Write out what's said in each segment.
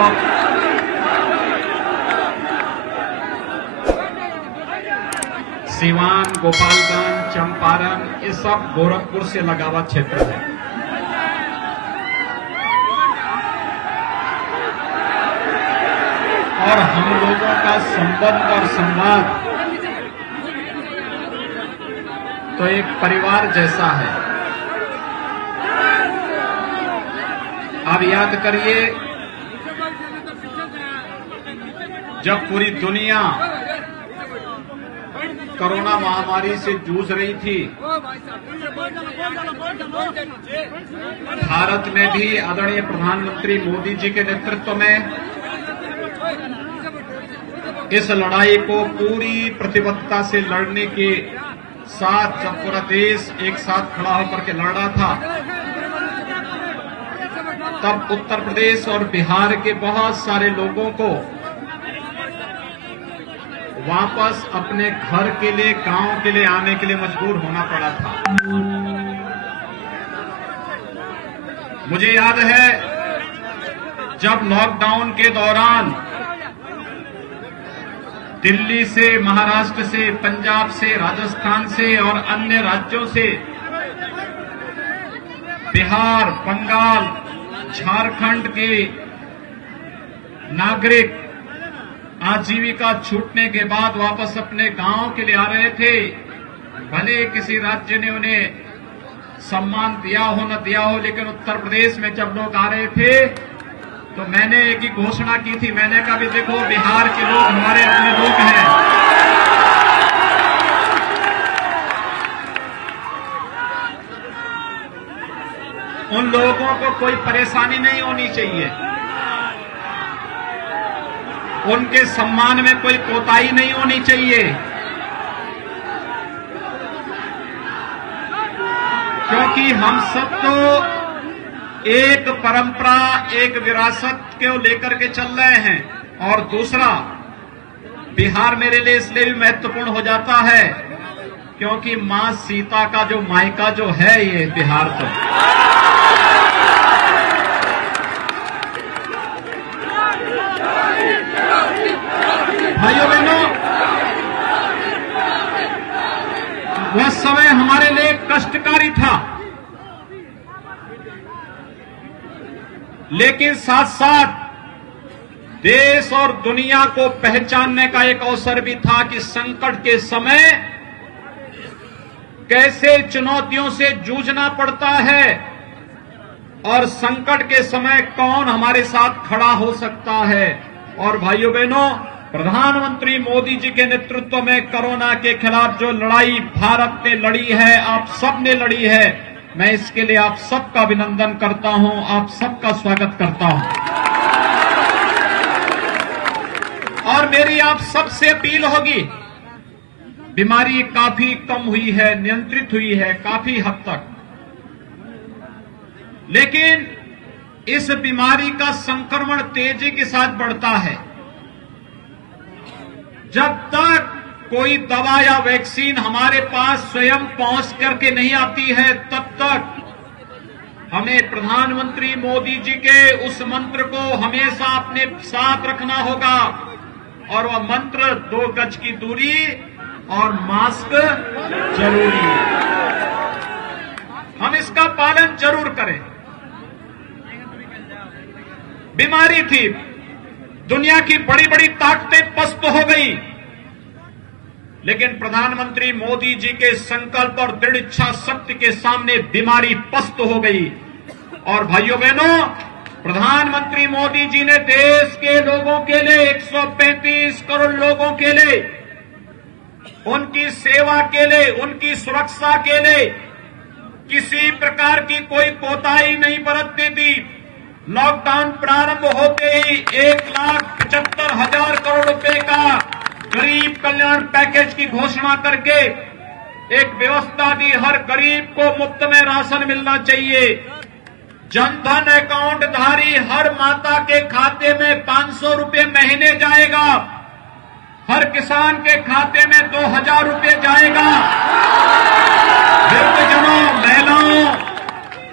Block, Siwan, Gopalganj, Champaran, ये सब गोरखपुर से लगा हुआ क्षेत्र है। और हम लोगों का संबंध और संवाद तो एक परिवार जैसा है। आप याद करिए, जब पूरी दुनिया कोरोना महामारी से जूझ रही थी, भारत में भी आदरणीय प्रधानमंत्री मोदी जी के नेतृत्व में इस लड़ाई को पूरी प्रतिबद्धता से लड़ने के साथ जब पूरा देश एक साथ खड़ा होकर के लड़ रहा था, तब उत्तर प्रदेश और बिहार के बहुत सारे लोगों को वापस अपने घर के लिए, गांव के लिए आने के लिए मजबूर होना पड़ा था। मुझे याद है जब लॉकडाउन के दौरान दिल्ली से, महाराष्ट्र से, पंजाब से, राजस्थान से और अन्य राज्यों से बिहार, बंगाल, झारखंड के नागरिक आजीविका छूटने के बाद वापस अपने गांव के लिए आ रहे थे। भले किसी राज्य ने उन्हें सम्मान दिया हो न दिया हो, लेकिन उत्तर प्रदेश में जब लोग आ रहे थे तो मैंने एक ही घोषणा की थी। मैंने कहा भी देखो, बिहार के लोग हमारे अपने लोग हैं। उन लोगों को कोई परेशानी नहीं होनी चाहिए, उनके सम्मान में कोई कोताही नहीं होनी चाहिए, क्योंकि हम सब तो एक परंपरा, एक विरासत को लेकर के चल रहे हैं। और दूसरा, बिहार मेरे लिए इसलिए भी महत्वपूर्ण हो जाता है क्योंकि मां सीता का जो मायका जो है ये बिहार तो। भाइयों बहनों, वह समय हमारे लिए कष्टकारी था, लेकिन साथ साथ देश और दुनिया को पहचानने का एक अवसर भी था कि संकट के समय कैसे चुनौतियों से जूझना पड़ता है और संकट के समय कौन हमारे साथ खड़ा हो सकता है। और भाइयों बहनों, प्रधानमंत्री मोदी जी के नेतृत्व में कोरोना के खिलाफ जो लड़ाई भारत ने लड़ी है, आप सब ने लड़ी है, मैं इसके लिए आप सबका अभिनंदन करता हूं, आप सबका स्वागत करता हूं। और मेरी आप सबसे अपील होगी, बीमारी काफी कम हुई है, नियंत्रित हुई है काफी हद तक, लेकिन इस बीमारी का संक्रमण तेजी के साथ बढ़ता है। जब तक कोई दवा या वैक्सीन हमारे पास स्वयं पहुंच करके नहीं आती है, तब तक हमें प्रधानमंत्री मोदी जी के उस मंत्र को हमेशा अपने साथ रखना होगा। और वह मंत्र 2 गज की दूरी और मास्क जरूरी है। हम इसका पालन जरूर करें। बीमारी थी, दुनिया की बड़ी बड़ी ताकतें पस्त हो गई, लेकिन प्रधानमंत्री मोदी जी के संकल्प और दृढ़ इच्छा शक्ति के सामने बीमारी पस्त हो गई। और भाइयों बहनों, प्रधानमंत्री मोदी जी ने देश के लोगों के लिए, 135 करोड़ लोगों के लिए, उनकी सेवा के लिए, उनकी सुरक्षा के लिए किसी प्रकार की कोई कोताही नहीं बरतने दी। लॉकडाउन प्रारंभ होते ही 1,75,000 करोड़ रुपए का गरीब कल्याण पैकेज की घोषणा करके एक व्यवस्था दी। हर गरीब को मुफ्त में राशन मिलना चाहिए। जनधन अकाउंट धारी हर माता के खाते में 500 रुपए महीने जाएगा। हर किसान के खाते में 2,000 रुपए जाएगा। वृद्धजनों, महिलाओं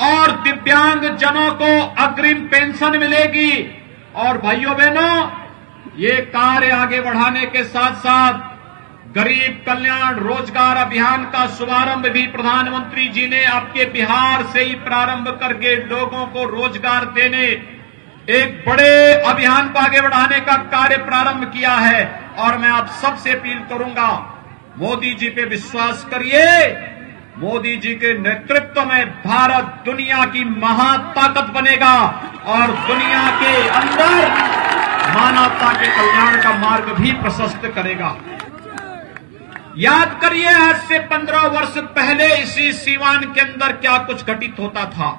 और दिव्यांग जनों को अग्रिम पेंशन मिलेगी और भाइयों बहनों, ये कार्य आगे बढ़ाने के साथ साथ गरीब कल्याण रोजगार अभियान का शुभारंभ भी प्रधानमंत्री जी ने आपके बिहार से ही प्रारंभ करके लोगों को रोजगार देने एक बड़े अभियान को आगे बढ़ाने का कार्य प्रारंभ किया है। और मैं आप सबसे अपील करूंगा, मोदी जी पे विश्वास करिए। मोदी जी के नेतृत्व में भारत दुनिया की महाताकत बनेगा और दुनिया के अंदर मानवता के कल्याण का मार्ग भी प्रशस्त करेगा। याद करिए, आज से 15 वर्ष पहले इसी सीवान के अंदर क्या कुछ घटित होता था।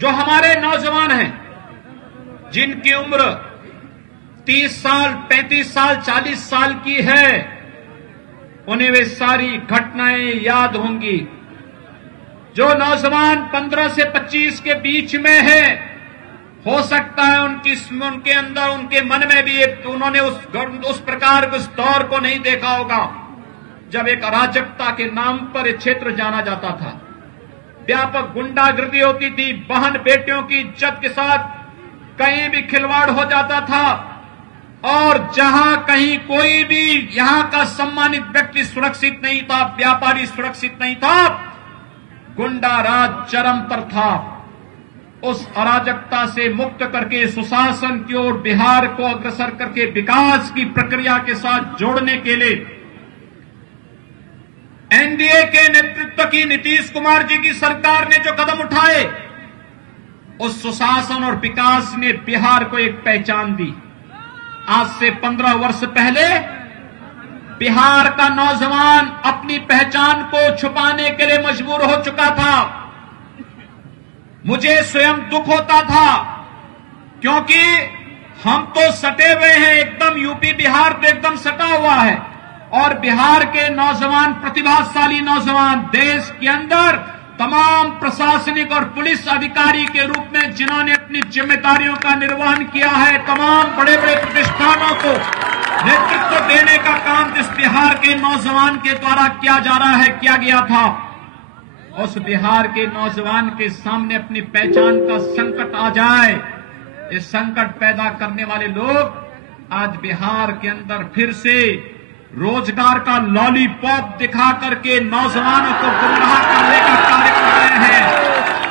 जो हमारे नौजवान हैं, जिनकी उम्र 30 साल, 35 साल, 40 साल की है, उन्हें वे सारी घटनाएं याद होंगी। जो नौजवान 15 से 25 के बीच में है, हो सकता है उनके अंदर, उनके मन में भी उन्होंने उस प्रकार के उस दौर को नहीं देखा होगा जब एक अराजकता के नाम पर एक क्षेत्र जाना जाता था। व्यापक गुंडागर्दी होती थी, बहन बेटियों की इज्जत के साथ कहीं भी खिलवाड़ हो जाता था और जहां कहीं कोई भी यहां का सम्मानित व्यक्ति सुरक्षित नहीं था, व्यापारी सुरक्षित नहीं था, गुंडा राज चरम पर था। उस अराजकता से मुक्त करके सुशासन की ओर बिहार को अग्रसर करके विकास की प्रक्रिया के साथ जोड़ने के लिए एनडीए के नेतृत्व की नीतीश कुमार जी की सरकार ने जो कदम उठाए, उस सुशासन और विकास ने बिहार को एक पहचान दी। आज से 15 वर्ष पहले बिहार का नौजवान अपनी पहचान को छुपाने के लिए मजबूर हो चुका था। मुझे स्वयं दुख होता था क्योंकि हम तो सटे हुए हैं, एकदम यूपी बिहार तो एकदम सटा हुआ है और बिहार के नौजवान, प्रतिभाशाली नौजवान, देश के अंदर तमाम प्रशासनिक और पुलिस अधिकारी के रूप में जिन्होंने अपनी जिम्मेदारियों का निर्वहन किया है, तमाम बड़े बड़े प्रतिष्ठानों को नेतृत्व देने का काम जिस बिहार के नौजवान के द्वारा किया जा रहा है, किया गया था, उस बिहार के नौजवान के सामने अपनी पहचान का संकट आ जाए, इस संकट पैदा करने वाले लोग आज बिहार के अंदर फिर से रोजगार का लॉलीपॉप दिखा करके नौजवानों को गुमराह करने का कार्य कर रहे हैं।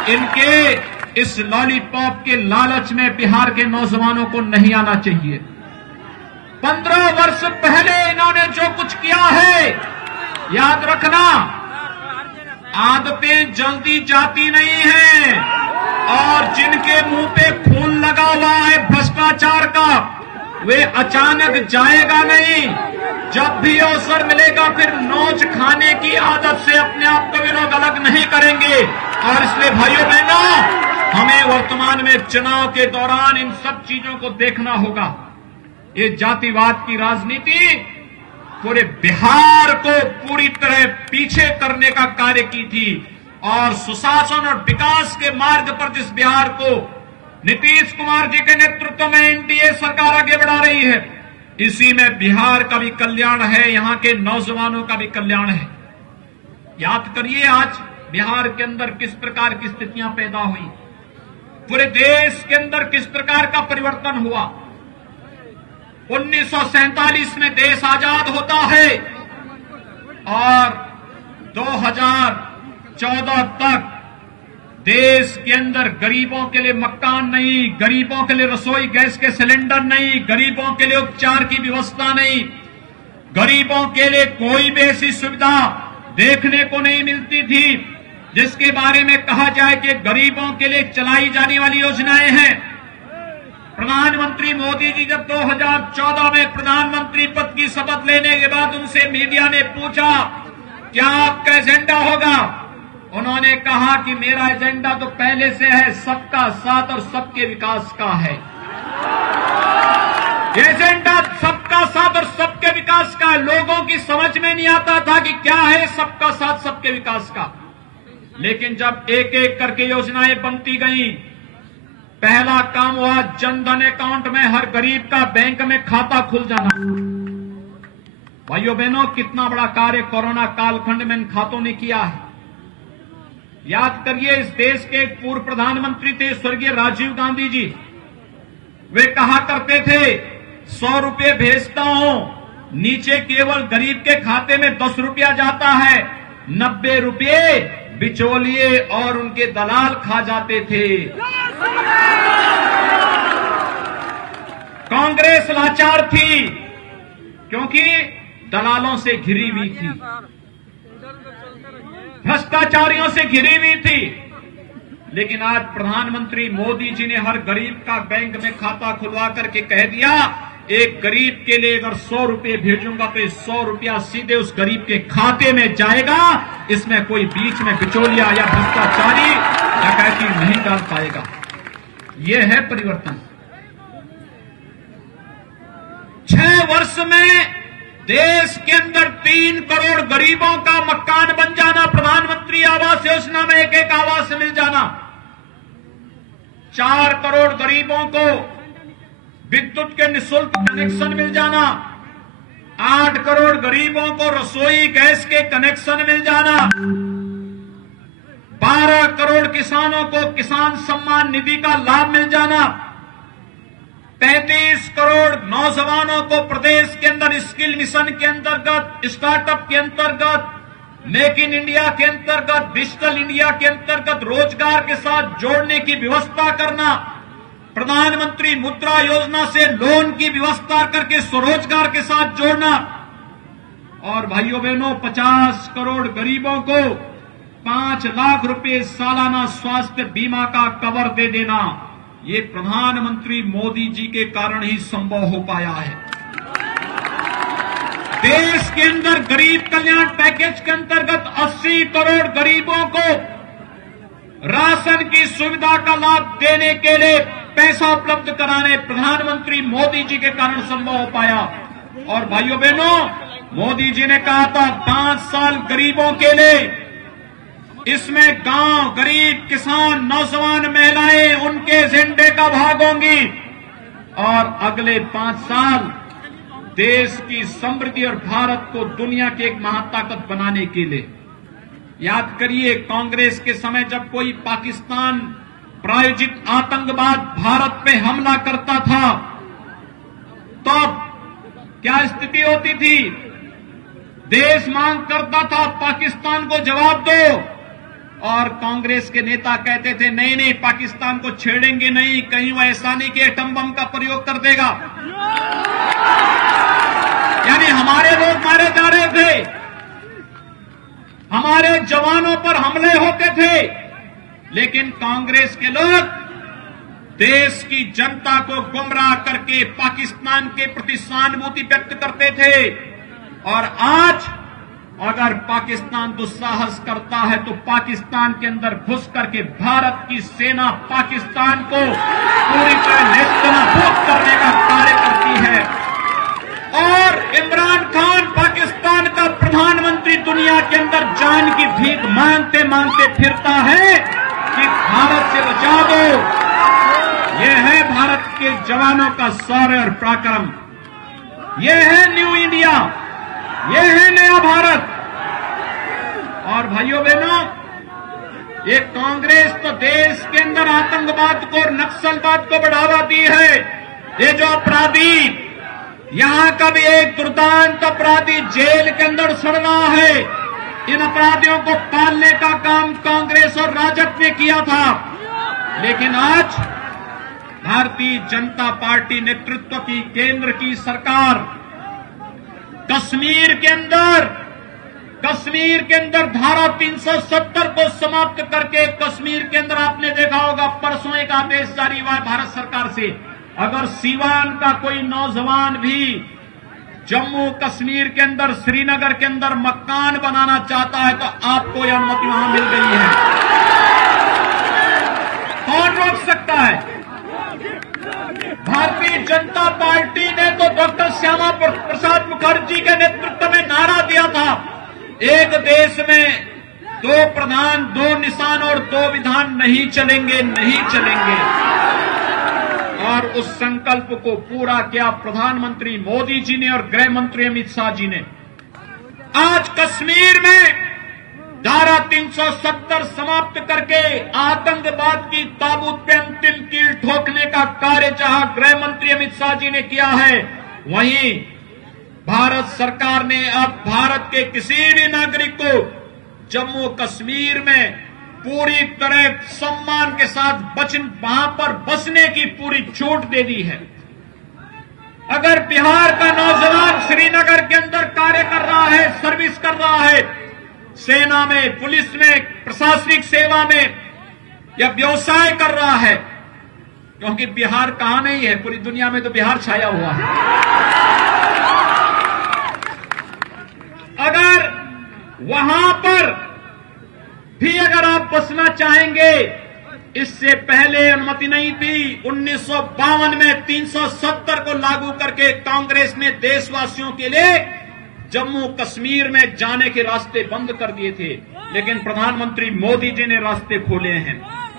इनके इस लॉलीपॉप के लालच में बिहार के नौजवानों को नहीं आना चाहिए। 15 वर्ष पहले इन्होंने जो कुछ किया है, याद रखना, आदतें जल्दी जाती नहीं हैं और जिनके मुंह पे खून लगा हुआ है भ्रष्टाचार का, वे अचानक जाएगा नहीं। जब भी अवसर मिलेगा फिर नोच खाने की आदत से अपने आप को भी लोग अलग नहीं करेंगे। और इसलिए भाइयों बहनों, हमें वर्तमान में चुनाव के दौरान इन सब चीजों को देखना होगा। ये जातिवाद की राजनीति पूरे बिहार को पूरी तरह पीछे करने का कार्य की थी और सुशासन और विकास के मार्ग पर जिस बिहार को नीतीश कुमार जी के नेतृत्व में एनडीए सरकार आगे बढ़ा रही है, इसी में बिहार का भी कल्याण है, यहां के नौजवानों का भी कल्याण है। याद करिए आज बिहार के अंदर किस प्रकार की स्थितियां पैदा हुई, पूरे देश के अंदर किस प्रकार का परिवर्तन हुआ। 1947 में देश आजाद होता है और 2014 तक देश के अंदर गरीबों के लिए मकान नहीं, गरीबों के लिए रसोई गैस के सिलेंडर नहीं, गरीबों के लिए उपचार की व्यवस्था नहीं, गरीबों के लिए कोई भी ऐसी सुविधा देखने को नहीं मिलती थी जिसके बारे में कहा जाए कि गरीबों के लिए चलाई जाने वाली योजनाएं हैं। प्रधानमंत्री मोदी जी जब 2014 में प्रधानमंत्री पद की शपथ लेने के बाद उनसे मीडिया ने पूछा क्या आपका एजेंडा होगा, उन्होंने कहा कि मेरा एजेंडा तो पहले से है, सबका साथ और सबके विकास का है। एजेंडा सबका साथ और सबके विकास का है। लोगों की समझ में नहीं आता था कि क्या है सबका साथ सबके विकास का, लेकिन जब एक एक करके योजनाएं बनती गई, पहला काम हुआ जनधन अकाउंट में हर गरीब का बैंक में खाता खुल जाना। भाइयों बहनों, कितना बड़ा कार्य कोरोना कालखंड में इन खातों ने किया है। याद करिए, इस देश के एक पूर्व प्रधानमंत्री थे स्वर्गीय राजीव गांधी जी। वे कहा करते थे, 100 रुपये भेजता हूं, नीचे केवल गरीब के खाते में 10 रुपया जाता है, 90 रुपये बिचौलिए और उनके दलाल खा जाते थे। कांग्रेस लाचार थी क्योंकि दलालों से घिरी हुई थी, भ्रष्टाचारियों से घिरी हुई थी। लेकिन आज प्रधानमंत्री मोदी जी ने हर गरीब का बैंक में खाता खुलवा करके कह दिया, एक गरीब के लिए अगर 100 रुपये भेजूंगा तो इस 100 रुपया सीधे उस गरीब के खाते में जाएगा, इसमें कोई बीच में बिचौलिया या भ्रष्टाचारी डकैती नहीं डाल पाएगा। यह है परिवर्तन। 6 वर्ष में देश के अंदर 3 करोड़ गरीबों का मकान बन जाना, प्रधानमंत्री आवास योजना में एक आवास मिल जाना, 4 करोड़ गरीबों को विद्युत के निःशुल्क कनेक्शन मिल जाना, 8 करोड़ गरीबों को रसोई गैस के कनेक्शन मिल जाना, 12 करोड़ किसानों को किसान सम्मान निधि का लाभ मिल जाना, 33 करोड़ नौजवानों को प्रदेश के अंदर स्किल मिशन के अंतर्गत, स्टार्टअप के अंतर्गत, मेक इन इंडिया के अंतर्गत, डिजिटल इंडिया के अंतर्गत रोजगार के साथ जोड़ने की व्यवस्था करना, प्रधानमंत्री मुद्रा योजना से लोन की व्यवस्था करके स्वरोजगार के साथ जोड़ना, और भाइयों बहनों 50 करोड़ गरीबों को 5 लाख रुपए सालाना स्वास्थ्य बीमा का कवर दे देना। ये प्रधानमंत्री मोदी जी के कारण ही संभव हो पाया है। देश के अंदर गरीब कल्याण पैकेज के अंतर्गत 80 करोड़ गरीबों को राशन की सुविधा का लाभ देने के लिए पैसा उपलब्ध कराने प्रधानमंत्री मोदी जी के कारण संभव हो पाया। और भाइयों बहनों, मोदी जी ने कहा था 5 साल गरीबों के लिए, इसमें गांव, गरीब, किसान, नौजवान, महिलाएं उनके एजेंडे का भाग होंगी, और अगले 5 साल देश की समृद्धि और भारत को दुनिया की एक महाताकत बनाने के लिए। याद करिए, कांग्रेस के समय जब कोई पाकिस्तान प्रायोजित आतंकवाद भारत पे हमला करता था, तो क्या स्थिति होती थी? देश मांग करता था पाकिस्तान को जवाब दो, और कांग्रेस के नेता कहते थे नहीं नहीं, पाकिस्तान को छेड़ेंगे नहीं, कहीं वो ऐसा नहीं कि एटम बम का प्रयोग कर देगा। यानी हमारे लोग मारे जा रहे थे, हमारे जवानों पर हमले होते थे, लेकिन कांग्रेस के लोग देश की जनता को गुमराह करके पाकिस्तान के प्रति सहानुभूति व्यक्त करते थे। और आज अगर पाकिस्तान दुस्साहस करता है तो पाकिस्तान के अंदर घुस करके भारत की सेना पाकिस्तान को पूरी तरह नेस्तनाबूद करने का कार्य करती है। और इमरान खान पाकिस्तान का प्रधानमंत्री दुनिया के अंदर जान की भीख मांगते मांगते फिरता है कि भारत से बचा दो। यह है भारत के जवानों का शौर्य और पराक्रम, यह है न्यू इंडिया, यह है नया भारत। और भाइयों बहनों, ये कांग्रेस तो देश के अंदर आतंकवाद को और नक्सलवाद को बढ़ावा दी है। ये जो अपराधी, यहां का भी एक दुर्दांत अपराधी जेल के अंदर सड़ रहा है, इन अपराधियों को पालने का काम कांग्रेस और राजद ने किया था। लेकिन आज भारतीय जनता पार्टी नेतृत्व की केंद्र की सरकार कश्मीर के अंदर धारा 370 को समाप्त करके, कश्मीर के अंदर आपने देखा होगा परसों एक आदेश जारी हुआ भारत सरकार से, अगर सीवान का कोई नौजवान भी जम्मू कश्मीर के अंदर, श्रीनगर के अंदर मकान बनाना चाहता है तो आपको यह अनुमति वहां मिल गई है। कौन रोक सकता है? भारतीय जनता पार्टी ने तो डॉक्टर श्यामा प्रसाद मुखर्जी के नेतृत्व में नारा दिया था, एक देश में 2 प्रधान, 2 निशान और 2 विधान नहीं चलेंगे, नहीं चलेंगे। और उस संकल्प को पूरा किया प्रधानमंत्री मोदी जी ने और गृह मंत्री अमित शाह जी ने। आज कश्मीर में धारा 370 समाप्त करके आतंकवाद की ताबूत पे अंतिम कील ठोकने का कार्य जहां गृह मंत्री अमित शाह जी ने किया है, वहीं भारत सरकार ने अब भारत के किसी भी नागरिक को जम्मू कश्मीर में पूरी तरह सम्मान के साथ वहां पर बसने की पूरी छूट दे दी है। अगर बिहार का नौजवान श्रीनगर के अंदर कार्य कर रहा है, सर्विस कर रहा है, सेना में, पुलिस में, प्रशासनिक सेवा में या व्यवसाय कर रहा है, क्योंकि बिहार कहां नहीं है, पूरी दुनिया में तो बिहार छाया हुआ है। अगर वहां पर भी अगर आप बसना चाहेंगे, इससे पहले अनुमति नहीं थी। 1952 में 370 को लागू करके कांग्रेस ने देशवासियों के लिए जम्मू कश्मीर में जाने के रास्ते बंद कर दिए थे, लेकिन प्रधानमंत्री मोदी जी ने रास्ते खोले हैं।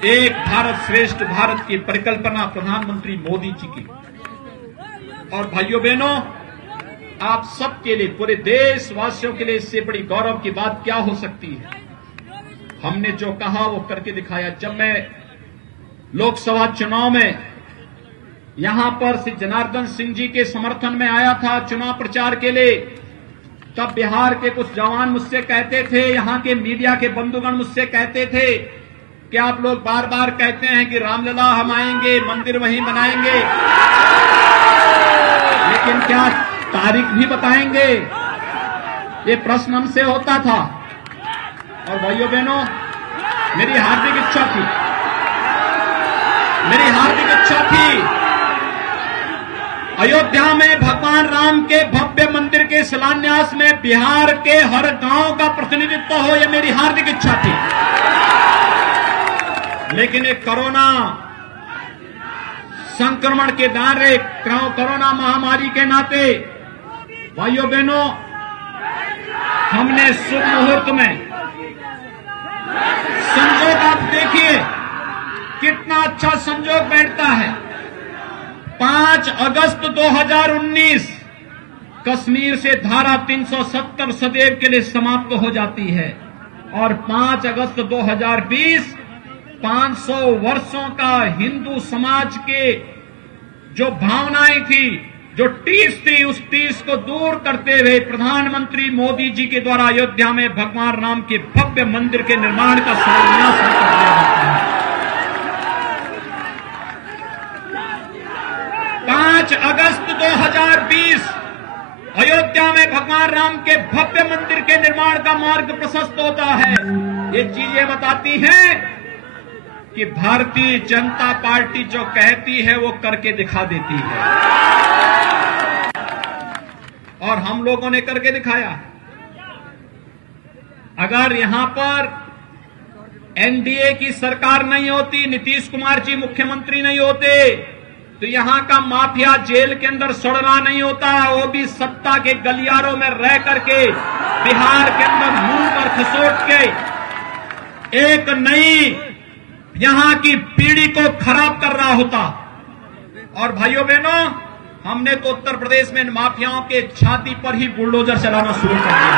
एक भारत श्रेष्ठ भारत की परिकल्पना प्रधानमंत्री मोदी जी की। और भाइयों बहनों, आप सबके लिए, पूरे देशवासियों के लिए इससे बड़ी गौरव की बात क्या हो सकती है। हमने जो कहा वो करके दिखाया। जब मैं लोकसभा चुनाव में यहां पर श्री जनार्दन सिंह जी के समर्थन में आया था चुनाव प्रचार के लिए, तब बिहार के कुछ जवान मुझसे कहते थे, यहां के मीडिया के बंधुगण मुझसे कहते थे कि आप लोग बार बार कहते हैं कि रामलला हम आएंगे, मंदिर वहीं बनाएंगे, लेकिन क्या तारीख भी बताएंगे? ये प्रश्न हमसे होता था। और भाइयों बहनों, मेरी हार्दिक इच्छा थी अयोध्या में भगवान राम के भव्य मंदिर के शिलान्यास में बिहार के हर गांव का प्रतिनिधित्व हो, यह मेरी हार्दिक इच्छा थी। लेकिन एक कोरोना संक्रमण के दायरे, कोरोना महामारी के नाते भाइयों बहनों, हमने शुभ मुहूर्त में संजोग, आप देखिए कितना अच्छा संजोग बैठता है। 5 अगस्त 2019 कश्मीर से धारा 370 सदैव के लिए समाप्त हो जाती है और 5 अगस्त 2020 500 वर्षों का हिंदू समाज के जो भावनाएं थी, जो टीस थी, उस टीस को दूर करते हुए प्रधानमंत्री मोदी जी के द्वारा अयोध्या में भगवान राम के भव्य मंदिर के निर्माण का शिलान्यास कर दिया जाता है। 5 अगस्त 2020 अयोध्या में भगवान राम के भव्य मंदिर के निर्माण का मार्ग प्रशस्त होता है। ये चीजें बताती हैं कि भारतीय जनता पार्टी जो कहती है वो करके दिखा देती है, और हम लोगों ने करके दिखाया। अगर यहां पर एनडीए की सरकार नहीं होती, नीतीश कुमार जी मुख्यमंत्री नहीं होते, तो यहां का माफिया जेल के अंदर सड़ना नहीं होता। वो भी सत्ता के गलियारों में रह करके बिहार के अंदर मुंह पर खसोट के एक नई यहां की पीढ़ी को खराब कर रहा होता। और भाइयों बहनों, हमने तो उत्तर प्रदेश में इन माफियाओं के छाती पर ही बुलडोजर चलाना शुरू कर दिया।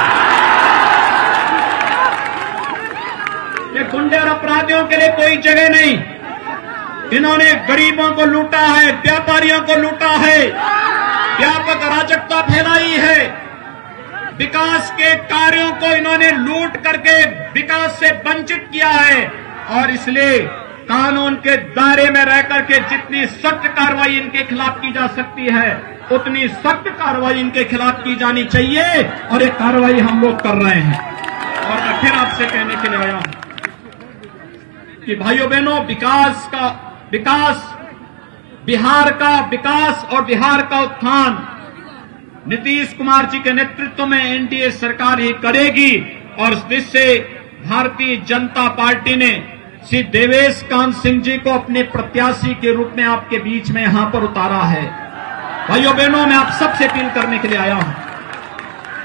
ये गुंडे और अपराधियों के लिए कोई जगह नहीं। इन्होंने गरीबों को लूटा है, व्यापारियों को लूटा है, व्यापक अराजकता फैलाई है, विकास के कार्यों को इन्होंने लूट करके विकास से वंचित किया है। और इसलिए कानून के दायरे में रह करके जितनी सख्त कार्रवाई इनके खिलाफ की जा सकती है, उतनी सख्त कार्रवाई इनके खिलाफ की जानी चाहिए, और एक कार्रवाई हम लोग कर रहे हैं। और मैं फिर आपसे कहने के लिए आया हूं कि भाइयों बहनों, विकास, बिहार का विकास और बिहार का उत्थान नीतीश कुमार जी के नेतृत्व में एनडीए सरकार ही करेगी। और इससे भारतीय जनता पार्टी ने श्री देवेश कांत सिंह जी को अपने प्रत्याशी के रूप में आपके बीच में यहां पर उतारा है। भाइयों बहनों, मैं आप सबसे अपील करने के लिए आया हूं।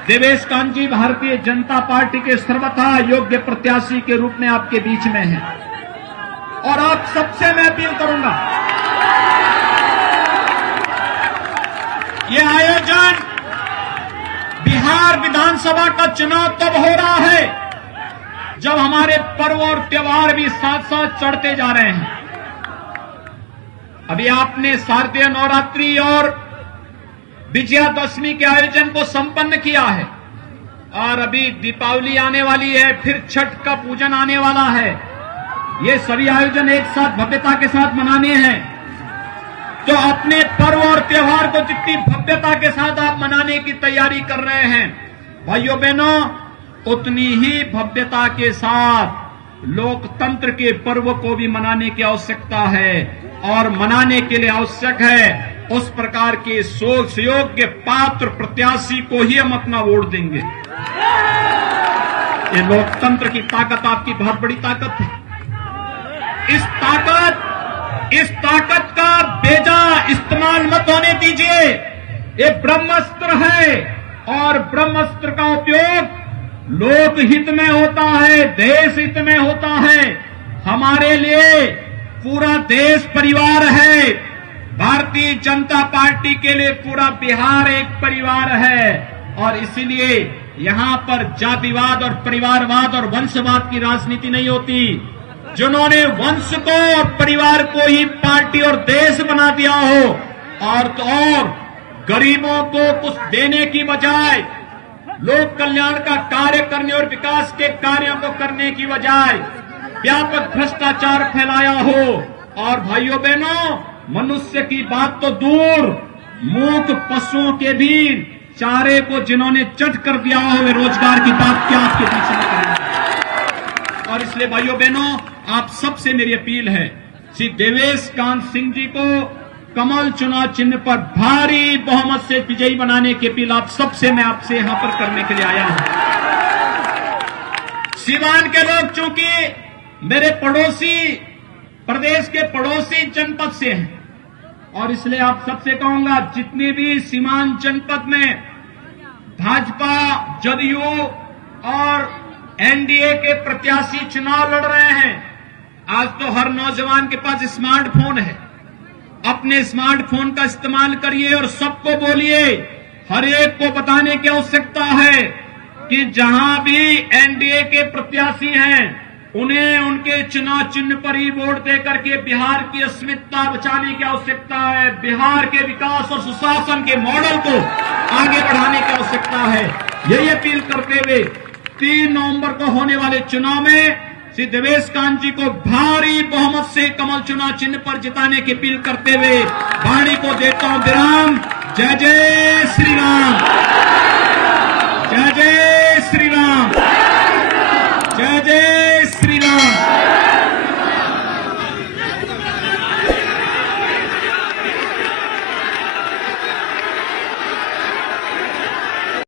देवेश कांत जी भारतीय जनता पार्टी के सर्वथा योग्य प्रत्याशी के रूप में आपके बीच में हैं, और आप सबसे मैं अपील करूंगा, ये आयोजन बिहार विधानसभा का चुनाव तब हो रहा है जब हमारे पर्व और त्योहार भी साथ साथ चढ़ते जा रहे हैं। अभी आपने शारदीय नवरात्रि और विजयादशमी के आयोजन को संपन्न किया है और अभी दीपावली आने वाली है, फिर छठ का पूजन आने वाला है। ये सभी आयोजन एक साथ भव्यता के साथ मनाने हैं। तो अपने पर्व और त्योहार को जितनी भव्यता के साथ आप मनाने की तैयारी कर रहे हैं, भाइयों बहनों, उतनी ही भव्यता के साथ लोकतंत्र के पर्व को भी मनाने की आवश्यकता है और मनाने के लिए आवश्यक है उस प्रकार के योग्य पात्र प्रत्याशी को ही हम अपना वोट देंगे। ये लोकतंत्र की ताकत आपकी बहुत बड़ी ताकत है। इस ताकत का बेजा इस्तेमाल मत होने दीजिए। ये ब्रह्मास्त्र है और ब्रह्मास्त्र का उपयोग लोकहित में होता है, देश हित में होता है। हमारे लिए पूरा देश परिवार है। भारतीय जनता पार्टी के लिए पूरा बिहार एक परिवार है और इसीलिए यहां पर जातिवाद और परिवारवाद और वंशवाद की राजनीति नहीं होती। जिन्होंने वंश को और परिवार को ही पार्टी और देश बना दिया हो और गरीबों को कुछ देने की बजाय, लोक कल्याण का कार्य करने और विकास के कार्यों को करने की बजाय व्यापक भ्रष्टाचार फैलाया हो और भाइयों बहनों, मनुष्य की बात तो दूर, मूक पशुओं के भी चारे को जिन्होंने चट कर दिया हो, वे रोजगार की बात क्या आपके बीच में करेंगे। और इसलिए भाइयों बहनों, आप सबसे मेरी अपील है, श्री देवेश कांत सिंह जी को कमल चुनाव चिन्ह पर भारी बहुमत से विजयी बनाने की अपील आप सबसे मैं आपसे यहां पर करने के लिए आया हूं। सीवान के लोग चूंकि मेरे पड़ोसी प्रदेश के पड़ोसी जनपद से हैं और इसलिए आप सबसे कहूंगा, जितने भी सीमांत जनपद में भाजपा, जदयू और एनडीए के प्रत्याशी चुनाव लड़ रहे हैं, आज तो हर नौजवान के पास स्मार्टफोन है। अपने स्मार्टफोन का इस्तेमाल करिए और सबको बोलिए, हर एक को बताने की आवश्यकता है कि जहां भी एनडीए के प्रत्याशी हैं, उन्हें उनके चुनाव चिन्ह पर ही वोट देकर के बिहार की अस्मिता बचाने की आवश्यकता है। बिहार के विकास और सुशासन के मॉडल को आगे बढ़ाने की आवश्यकता है। यही अपील करते हुए 3 नवंबर को होने वाले चुनाव में श्री देवेश कांत जी को भारी बहुमत से कमल चुनाव चिन्ह पर जिताने की अपील करते हुए वाणी को देता हूं विराम। जय जय श्री राम।